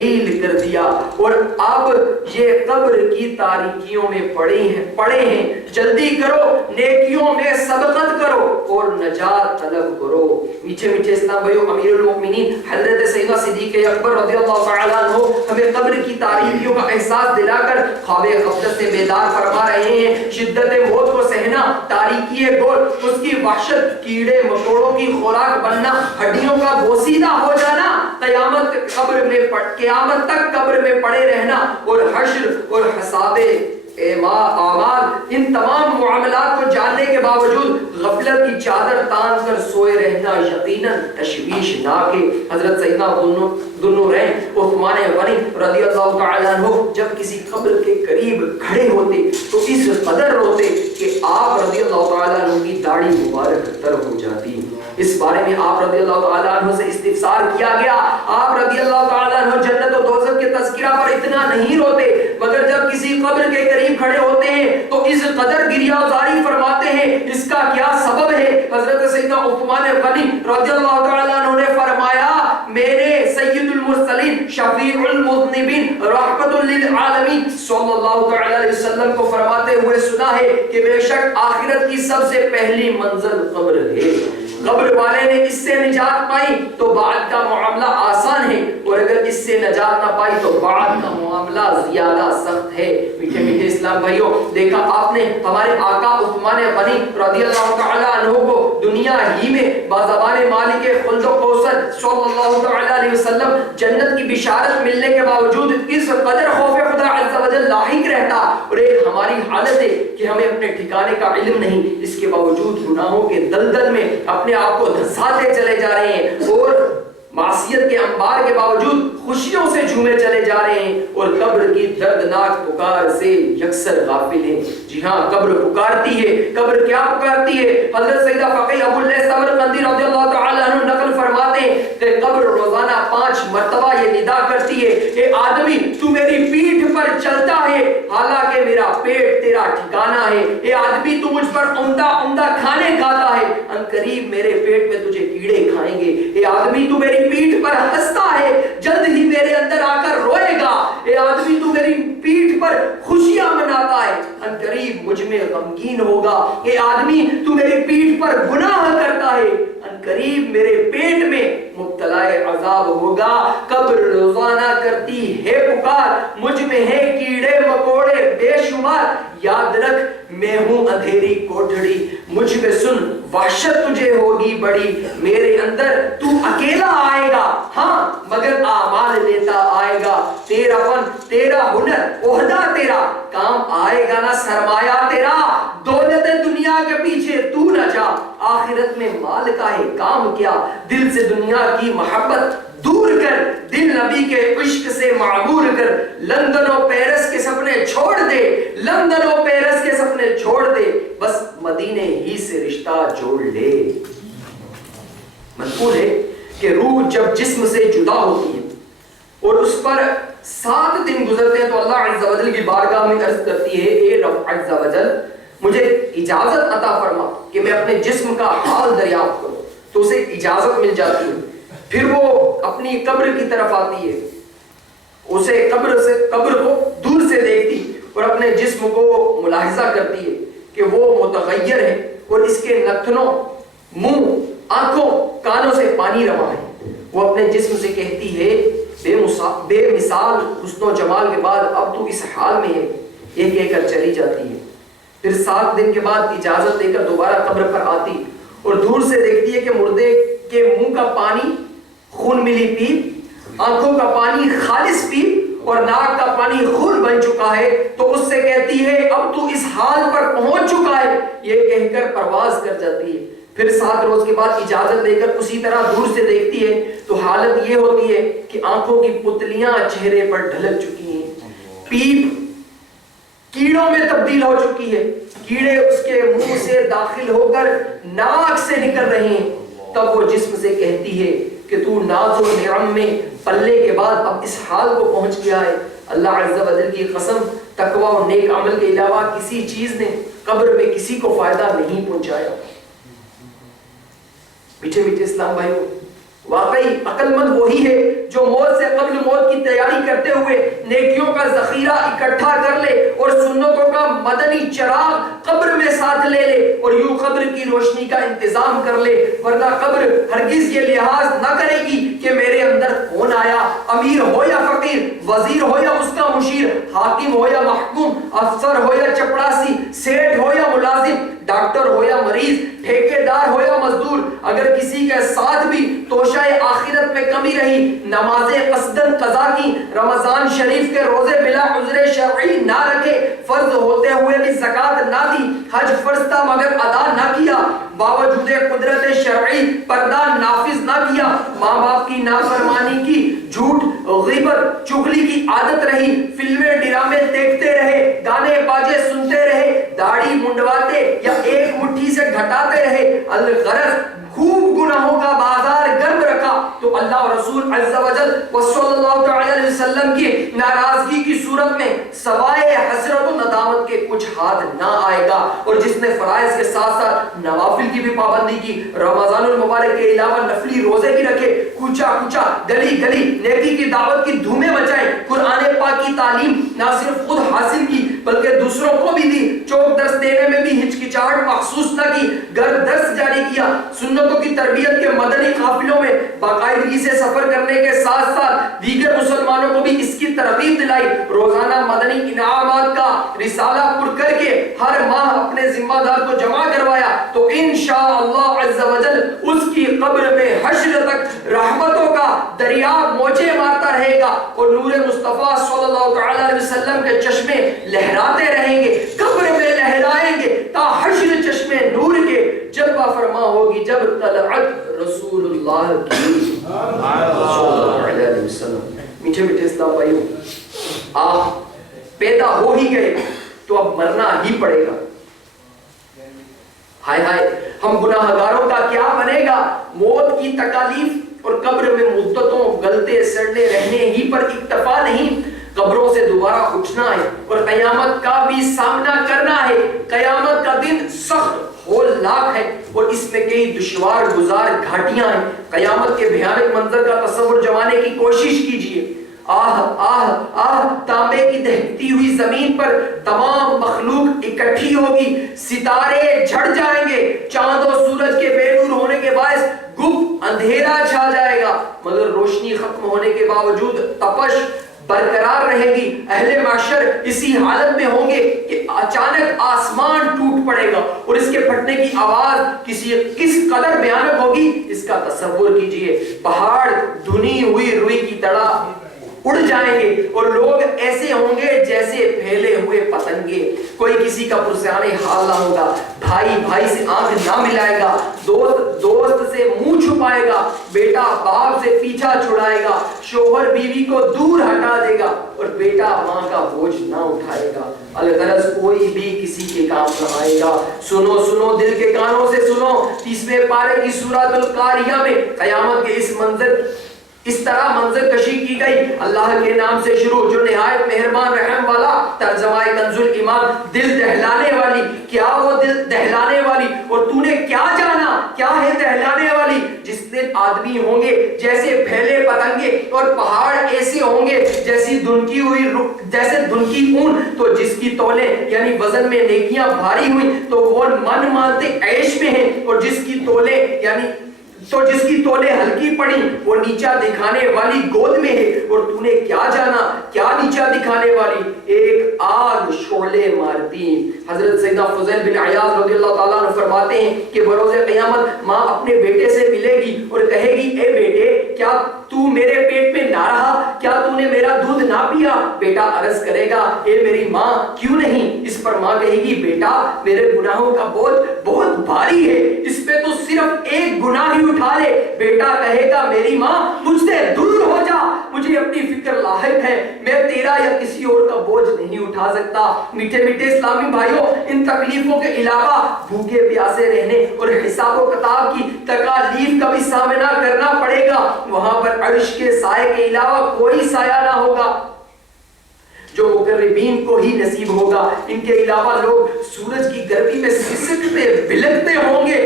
کر دیا اور اب یہ قبر کی تاریکیوں میں پڑے ہیں جلدی کرو نیکیوں میں سبقت کرو اور نجات طلب کرو۔ میٹھے میٹھے اسلام بھائیو، امیر المؤمنین حضرت سیدنا صدیق اکبر رضی اللہ تعالی عنہ ہمیں قبر کی تاریکیوں کا احساس دلا کر خواب غفلت سے بیدار فرما رہے ہیں۔ شدت موت کو سہنا، تاریکی گور، اس کی وحشت، کیڑے مکوڑوں کی خوراک بننا، ہڈیوں کا بوسیدہ ہو جانا، قیامت تک قبر میں پڑے رہنا اور حشر اور حساب اعمال، ان تمام معاملات کو جاننے کے باوجود غفلت کی چادر تان کر سوئے رہنا یقیناً تشویش ناک ہے۔ حضرت سیدنا ذوالنورین عثمان غنی رضی اللہ تعالیٰ عنہ جب کسی قبر کے قریب کھڑے ہوتے تو اس قدر روتے کہ آپ رضی اللہ تعالیٰ عنہ کی داڑھی مبارک تر ہو جاتی۔ اس بارے میں آپ رضی اللہ تعالیٰ عنہ سے استفسار کیا گیا۔ آپ رضی اللہ تعالیٰ عنہ جنت و دوزخ کے تذکرہ پر اتنا نہیں روتے، مگر جب کسی قبر کے قریب کھڑے ہوتے ہیں تو اس قدر گریہ زاری فرماتے ہیں۔ اس کا کیا سبب ہے؟ حضرت سیدنا عثمان غنی رضی اللہ تعالیٰ عنہ نے فرمایا، میرے سید المرسلین شفیع المذنبین رحمت للعالمین صلی اللہ تعالیٰ علیہ وسلم کو فرماتے ہوئے سنا ہے کہ بے شک آخرت کی سب سے پہلی منزل قبر ہے۔ قبر والے نے اس سے نجات پائی تو بعد کا معاملہ آسان ہے، اور اگر اس سے نجات نہ پائی تو بعد کا معاملہ زیادہ سخت ہے۔ میٹھے میٹھے اسلام بھائیوں، دیکھا آپ نے ہمارے آقا عثمان غنی رضی اللہ تعالیٰ عنہ کو دنیا ہی میں بازبان مالک خلد و کوثر صلی اللہ تعالیٰ علیہ وسلم جنت کی بشارت ملنے کے باوجود اس قدر خوف خدا عز و جل لاحق رہتا، اور ایک ہماری حالت ہے کہ ہمیں اپنے ٹھکانے کا علم نہیں، اس کے باوجود گناہوں کے دلدل میں اپنے آپ کو دھساتے چلے جا رہے ہیں اور معصیت کے انبار کے باوجود خوشیوں سے جھومے چلے جا رہے ہیں، اور قبر کی دردناک پکار سے یکسر غافل ہیں۔ جی ہاں، قبر پکارتی ہے۔ قبر کیا پکارتی ہے؟ حضرت سیدہ فقیہ ابو اللیث سمرقندی رضی اللہ تعالی عنہ نقل فرماتے ہیں کہ قبر روزانہ 5 مرتبہ یہ ندا کرتی ہے، اے آدمی تو میری پیٹھ پر چلتا ہے حالانکہ میرا پیٹ تیرا ٹھکانہ ہے۔ اے آدمی تو مجھ پر عمدہ عمدہ کھانے کھاتا ہے، ان قریب میرے پیٹ میں تجھے کیڑے کھائیں گے۔ اے آدمی تو میری پیٹھ پر ہنستا ہے، جلد ہی میرے اندر آ کر روئے گا۔ اے آدمی تو میری پیٹھ پر خوشیاں مناتا ہے، ان قریب مجھ میں غمگین ہوگا۔ اے آدمی تو میری پیٹھ پر گناہ کرتا ہے، ان قریب میرے پیٹ میں مبتلا عذاب ہوگا۔ قبر روزانہ کرتی ہے پکار، مجھ میں ہے کیڑے مکوڑے بے شمار، یاد رکھ میں ہوں اندھیری کوٹھڑی، مجھ میں سن وحشت تجھے ہوگی بڑی۔ میرے اندر تو اکیلا آئے گا، ہاں مگر اعمال لیتا آئے گا۔ تیرا فن، تیرا ہنر، عہدہ تیرا، کام آئے گا نہ سرمایہ تیرا۔ دولت دنیا کے پیچھے تو نہ جا، آخرت میں مال کا ہے کام کیا۔ دل سے دنیا کی محبت دور کر، دل نبی کے عشق سے معمور کر۔ لندن و پیرس کے سپنے چھوڑ دے، لندن و پیرس کے سپنے چھوڑ دے، بس مدینے ہی سے رشتہ جوڑ لے۔ منقول ہے کہ روح جب جسم سے جدا ہوتی ہے اور اس پر 7 دن گزرتے ہیں تو اللہ عز و جل کی بارگاہ میں عرض کرتی ہے، اے رب عز و جل مجھے اجازت عطا فرما کہ میں اپنے جسم کا حال دریافت کروں، تو اسے اجازت مل جاتی ہے۔ پھر وہ اپنی قبر کی طرف آتی ہے، اسے قبر کو دور سے دیکھتی اور اپنے جسم کو ملاحظہ کرتی ہے کہ وہ متغیر ہے اور اس کے نتنوں، منہ، آنکھوں، کانوں سے پانی رواں ہے۔ وہ اپنے جسم سے کہتی ہے، بے مثال حسن و جمال کے بعد اب تو اس حال میں ہے، یہ کہہ کر چلی جاتی ہے۔ پھر 7 دن کے بعد اجازت لے کر دوبارہ قبر پر آتی اور دور سے دیکھتی ہے کہ مردے کے منہ کا پانی خون ملی پیپ، آنکھوں کا پانی خالص پیپ اور ناک کا پانی خون بن چکا ہے، تو اس سے کہتی ہے اب تو اس حال پر پہنچ چکا ہے، یہ کہہ کر پرواز کر جاتی ہے۔ پھر 7 روز کے بعد اجازت لے کر اسی طرح دور سے دیکھتی ہے تو حالت یہ ہوتی ہے کہ آنکھوں کی پتلیاں چہرے پر ڈھلک چکی ہیں، پیپ کیڑوں میں تبدیل ہو چکی ہے، کیڑے اس کے منہ سے داخل ہو کر ناک سے نکل رہے ہیں۔ تب وہ جسم سے کہتی ہے کہ تو ناز و نعم میں پلے کے بعد اب اس حال کو پہنچ گیا ہے۔ اللہ عز و جل کی قسم، تقوی و نیک عمل کے علاوہ کسی چیز نے قبر میں کسی کو فائدہ نہیں پہنچایا۔ میٹھے میٹھے اسلام بھائیوں، واقعی عقل مند وہی ہے جو موت سے قبل موت کی تیاری کرتے ہوئے نیکیوں کا ذخیرہ اکٹھا کر لے اور سنتوں کا مدنی چراغ قبر میں ساتھ لے لے اور یوں قبر کی روشنی کا انتظام کر لے، ورنہ قبر ہرگز یہ لحاظ نہ کرے گی کہ میرے اندر کون آیا، امیر ہو یا فقیر، وزیر ہو یا اس کا مشیر، حاکم ہو یا محکوم، افسر ہو یا چپڑاسی، سیٹھ ہو یا ملازم، ڈاکٹر ہو یا مریض، ٹھیکیدار ہو یا مزدور، اگر کسی کے ساتھ بھی توشہ آخرت میں کمی رہی، نمازیں قصداً قضا کی، رمضان شریف کے روزے بلا عذر شرعی نہ رکھے، فرض ہوتے ہوئے بھی زکوٰۃ نہ دی، حج فرض تھا مگر ادا نہ کیا، باوجود قدرت شرعی پردہ نافذ نہ کیا، ماں باپ کی نافرمانی کی، جھوٹ غیبت چغلی کی عادت رہی، فلمیں ڈرامے دیکھتے رہے، گانے باجے سنتے رہے، داڑھی منڈواتے یا ایک مٹھی سے گھٹاتے رہے، الغرض خوب گناہوں کا بازار گرم رکھا، تو اللہ اور رسول عز و جل صلی اللہ علیہ وسلم کی ناراضگی کی صورت میں سوائے حسرت و ندامت کے کچھ ہاتھ نہ آئے گا۔ اور جس نے فرائض کے ساتھ ساتھ نوافل کی بھی پابندی کی، رمضان المبارک کے علاوہ نفلی روزے بھی رکھے، کوچا کوچا گلی گلی نیکی کی دعوت کی دھومیں مچائیں، قرآن پاک کی تعلیم نہ صرف خود حاصل کی بلکہ دوسروں کو بھی دی، چوک درس دینے میں بھی ہچکچاہٹ محسوس نہ کی، گھر درس جاری کیا، سنتوں کی تربیت کے مدنی قافلوں میں باقاعدگی سے سفر کرنے کے ساتھ ساتھ دیگر مسلمانوں کو بھی اس کی ترغیب دلائی، روزانہ مدنی انعامات کا رسالہ پر کر کے ہر ماہ اپنے ذمہ دار کو جمع کروایا، تو انشاءاللہ عز و جل اس کی قبر میں حشر تک رحمتوں کا دریا موجے مارتا رہے گا اور نور مصطفیٰ صلی اللہ علیہ وسلم کے چشمے لہراتے رہیں گے، قبر میں لہرائیں گے تا حشر چشمے نور کے جلوہ فرما ہوگی جب طلعت رسول اللہ کی صلی اللہ علیہ وسلم۔ میٹھے میٹھے اسلام بھائیوں، آپ پیدا ہو ہی گئے تو اب مرنا ہی پڑے گا۔ ہائے ہائے، ہم گناہ گاروں کا کیا بنے گا؟ موت کی تکالیف اور قبر میں مدتوں گلتے سڑنے رہنے ہی پر اکتفا نہیں، قبروں سے دوبارہ اٹھنا ہے اور قیامت کا بھی سامنا کرنا ہے۔ قیامت کا دن سخت ہولناک ہے اور اس میں کئی دشوار گزار گھاٹیاں ہیں۔ قیامت کے بھیانک منظر کا تصور جمانے کی کوشش کیجئے۔ آہ آہ آہ، تانبے کی دہکتی ہوئی زمین پر تمام مخلوق اکٹھی ہوگی، ستارے جھڑ جائیں گے، چاند و سورج کے بے نور ہونے کے باعث گپ اندھیرا چھا جائے گا، مگر روشنی ختم ہونے کے باوجود تپش برقرار رہے گی۔ اہل محشر اسی حالت میں ہوں گے کہ اچانک آسمان ٹوٹ پڑے گا اور اس کے پھٹنے کی آواز کس قدر بھیانک ہوگی اس کا تصور کیجئے۔ پہاڑ دھنی ہوئی روئی کی طرح اڑ جائیں گے اور لوگ ایسے ہوں گے جیسے پھیلے ہوئے پتنگے، کوئی کسی کا پرسان حال نہ ہوگا، بھائی بھائی سے آنکھ نہ ملائے گا، دوست دوست سے منہ چھپائے گا، بیٹا باپ سے پیچھا چھڑائے گا، شوہر بیوی کو دور ہٹا دے گا اور بیٹا ماں کا بوجھ نہ اٹھائے گا، الغرض کوئی بھی کسی کے کام نہ آئے گا۔ سنو سنو، دل کے کانوں سے سنو، 30ویں پارے کی سورۃ القاریہ میں قیامت کے اس طرح منظر کشی کی گئی۔ اللہ کے نام سے شروع، جو نہایت مہربان رحم والا، ترجمہ کنز الایمان، دل دہلانے والی۔ کیا وہ دل دہلانے والی؟ اور تو نے کیا جانا کیا ہے دہلانے والی؟ جس دن آدمی ہوں گے جیسے پھیلے پتنگے اور پہاڑ ایسے ہوں گے جیسے دھنکی اون، تو جس کی تولے یعنی وزن میں نیکیاں بھاری ہوئی تو وہ من مانتے عیش میں ہیں، اور جس کی تولے ہلکی پڑی وہ نیچا دکھانے والی گود میں ہے۔ اور تو نے کیا جانا کیا نیچا دکھانے والی؟ ایک آگ شعلے مارتی۔ حضرت سیدنا فضیل بن عیاض رضی اللہ تعالیٰ عنہ فرماتے ہیں کہ بروز قیامت ماں اپنے بیٹے سے ملے گی اور کہے گی، اے بیٹے، کیا تو میرے پیٹ میں نہ رہا؟ کیا تو نے میرا دودھ نہ پیا؟ بیٹا عرض کرے گا، اے میری ماں، کیوں نہیں؟ اس پر ماں کہے گی، بیٹا، میرے گناہوں کا بوجھ بہت بھاری ہے، اس پہ تو صرف ایک گناہ ہی اٹھا لے۔ بیٹا کہے گا، میری ماں، مجھ سے دور ہو جا، مجھے اپنی فکر لاحق ہے، میں تیرا یا کسی اور کا بوجھ نہیں اٹھا سکتا۔ میٹھے میٹھے اسلامی بھائیوں، ان تکلیفوں کے علاوہ بھوکے پیاسے رہنے اور حساب و کتاب کی تکالیف کا بھی سامنا کرنا پڑے گا۔ وہاں پر عرش کے سائے کے علاوہ کوئی سایہ نہ ہوگا جو مقربین کو ہی نصیب ہوگا۔ ان کے علاوہ لوگ سورج کی گرمی میں سسکتے بلکتے ہوں گے۔